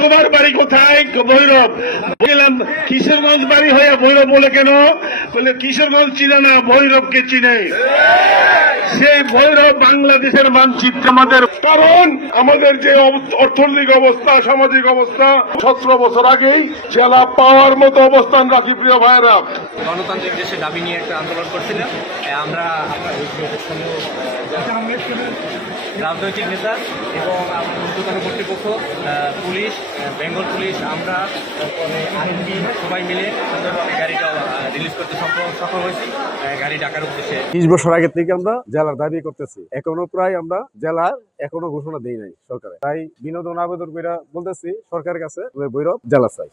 তোমার বাড়ি কোথায়? ভৈরব। বললাম কিশোরগঞ্জ বাড়ি হয়ে ভৈরব বলে কেন? বলে কিশোরগঞ্জ চিনে না, ভৈরবকে চিনে। সেই ভৈরব বাংলাদেশের মানচিত্র আমাদের, কারণ আমাদের যে অর্থনৈতিক অবস্থা, সামাজিক অবস্থা 17 বছর আগেই জেলা পাওয়ার মতো অবস্থান রাখি। প্রিয় ভাইয়েরা, গণতান্ত্রিক দেশে দাবি নিয়ে একটা আন্দোলন করছিলাম আমরা, রাজনৈতিক নেতা এবং ঊর্ধ্বতন কর্তৃপক্ষ, পুলিশ, বেঙ্গল পুলিশ, আমরা তারপরে আইনজীবী সবাই মিলে সুন্দরভাবে গাড়িটা রিলিজ করতে সফল হয়েছি গাড়ি ডাকার উদ্দেশ্যে। 20 বছর আগে থেকে আমরা জেলার দাবি করতেছি, এখনো প্রায় আমরা জেলার এখনো ঘোষণা দেই নাই সরকারে। তাই বিনোদন আবেদন করে বলতেছি সরকারের কাছে ভৈরব জেলা চাই।